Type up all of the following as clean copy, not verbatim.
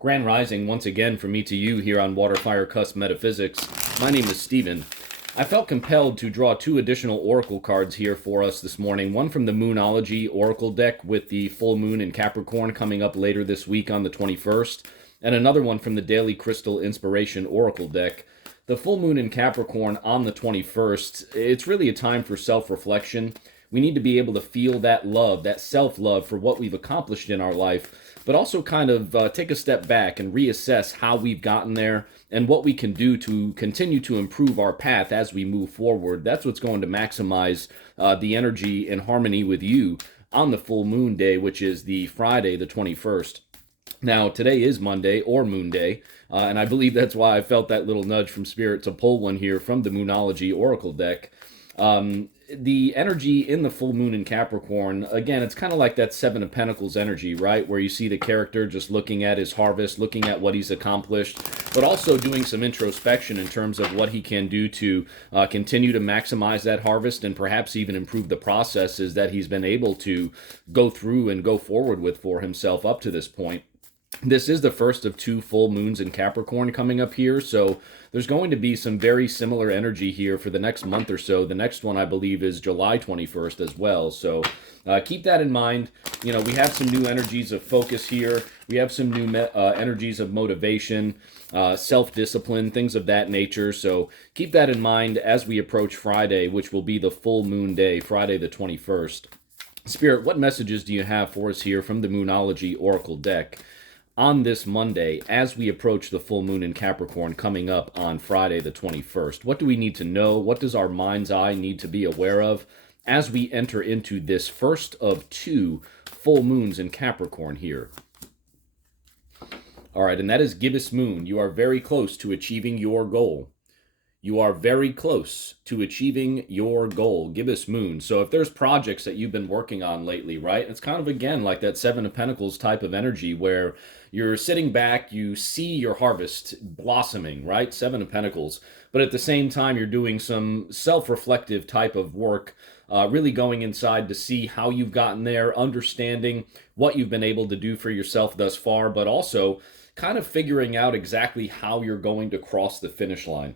Grand Rising once again from me to you here on WaterFireCusp Metaphysics. My name is Steven. I felt compelled to draw two additional oracle cards here for us this morning. One from the Moonology Oracle deck with the full moon in Capricorn coming up later this week on the 21st, and another one from the Daily Crystal Inspiration Oracle deck. The full moon in Capricorn on the 21st, it's really a time for self-reflection. We need to be able to feel that love, that self-love for what we've accomplished in our life, but also kind of take a step back and reassess how we've gotten there and what we can do to continue to improve our path as we move forward. That's what's going to maximize the energy and harmony with you on the full moon day, which is the Friday, the 21st. Now, today is Monday or Moon Day, and I believe that's why I felt that little nudge from Spirit to pull one here from the Moonology Oracle deck. The energy in the full moon in Capricorn, again, it's kind of like that Seven of Pentacles energy, right? Where you see the character just looking at his harvest, looking at what he's accomplished, but also doing some introspection in terms of what he can do to continue to maximize that harvest and perhaps even improve the processes that he's been able to go through and go forward with for himself up to this point. This is the first of two full moons in Capricorn coming up here, so there's going to be some very similar energy here for the next month or so. The next one, I believe, is July 21st as well, so keep that in mind. You know, we have some new energies of focus here. We have some new energies of motivation, self-discipline, things of that nature, so keep that in mind as we approach Friday, which will be the full moon day, Friday the 21st. Spirit, what messages do you have for us here from the Moonology Oracle deck on this Monday as we approach the full moon in Capricorn coming up on Friday the 21st? What do we need to know? What does our mind's eye need to be aware of as we enter into this first of two full moons in Capricorn here? All right, and that is Gibbous Moon. You are very close to achieving your goal. You are very close to achieving your goal, Gibbous Moon. So if there's projects that you've been working on lately, right, it's kind of, again, like that Seven of Pentacles type of energy where you're sitting back, you see your harvest blossoming, right, Seven of Pentacles, but at the same time you're doing some self-reflective type of work, really going inside to see how you've gotten there, understanding what you've been able to do for yourself thus far, but also kind of figuring out exactly how you're going to cross the finish line.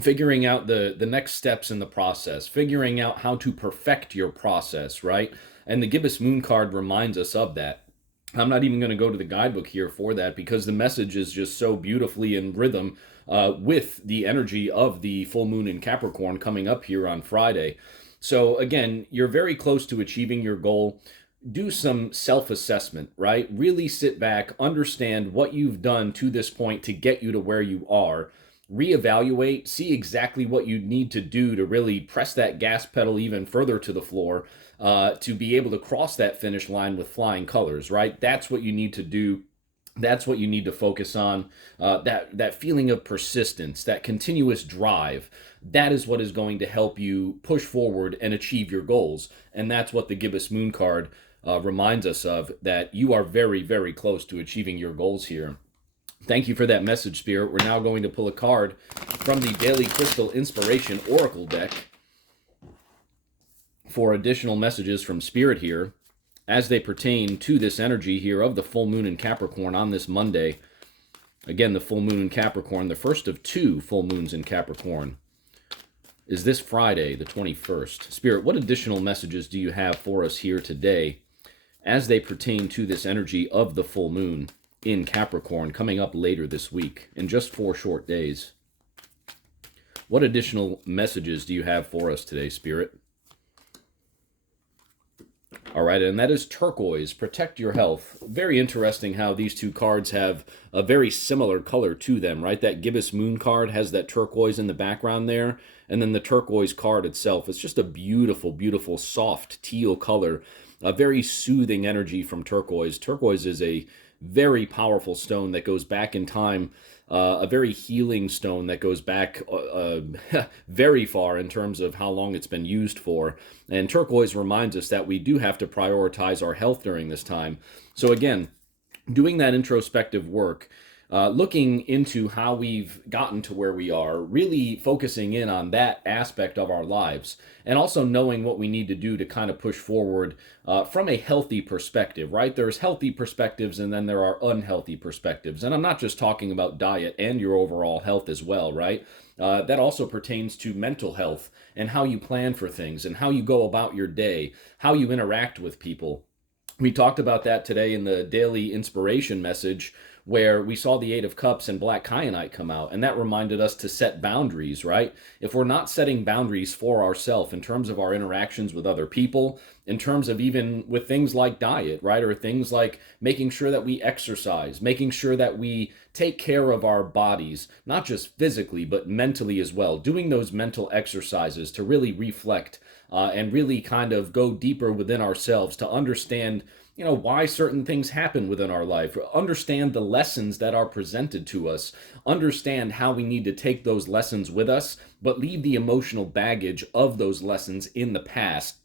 Figuring out the next steps in the process, figuring out how to perfect your process, right? And the Gibbous Moon card reminds us of that. I'm not even going to go to the guidebook here for that because the message is just so beautifully in rhythm with the energy of the full moon in Capricorn coming up here on Friday. So again, you're very close to achieving your goal. Do some self-assessment, right? Really sit back, understand what you've done to this point to get you to where you are. Reevaluate, see exactly what you need to do to really press that gas pedal even further to the floor to be able to cross that finish line with flying colors, right? That's what you need to do. That's what you need to focus on. That feeling of persistence, that continuous drive, that is what is going to help you push forward and achieve your goals. And that's what the Gibbous Moon card reminds us of, that you are very, very close to achieving your goals here. Thank you for that message, Spirit. We're now going to pull a card from the Daily Crystal Inspiration Oracle deck for additional messages from Spirit here as they pertain to this energy here of the full moon in Capricorn on this Monday. Again, the full moon in Capricorn, the first of two full moons in Capricorn, is this Friday, the 21st. Spirit, what additional messages do you have for us here today as they pertain to this energy of the full moon in Capricorn coming up later this week in just 4 short days? What additional messages do you have for us today, Spirit? All right, and that is Turquoise, Protect Your Health. Very interesting how these two cards have a very similar color to them, right? That Gibbous Moon card has that turquoise in the background there, and then the turquoise card itself, it's just a beautiful, beautiful, soft teal color, a very soothing energy from turquoise. Turquoise is a very powerful stone that goes back in time, a very healing stone that goes back very far in terms of how long it's been used for. And turquoise reminds us that we do have to prioritize our health during this time. So again, doing that introspective work, looking into how we've gotten to where we are, really focusing in on that aspect of our lives, and also knowing what we need to do to kind of push forward from a healthy perspective, right? There's healthy perspectives and then there are unhealthy perspectives. And I'm not just talking about diet and your overall health as well, right? That also pertains to mental health and how you plan for things and how you go about your day, how you interact with people. We talked about that today in the daily inspiration message, where we saw the Eight of Cups and Black Kyanite come out, and that reminded us to set boundaries, right? If we're not setting boundaries for ourselves in terms of our interactions with other people, in terms of even with things like diet, right? Or things like making sure that we exercise, making sure that we take care of our bodies, not just physically, but mentally as well, doing those mental exercises to really reflect and really kind of go deeper within ourselves to understand, why certain things happen within our life, understand the lessons that are presented to us, understand how we need to take those lessons with us, but leave the emotional baggage of those lessons in the past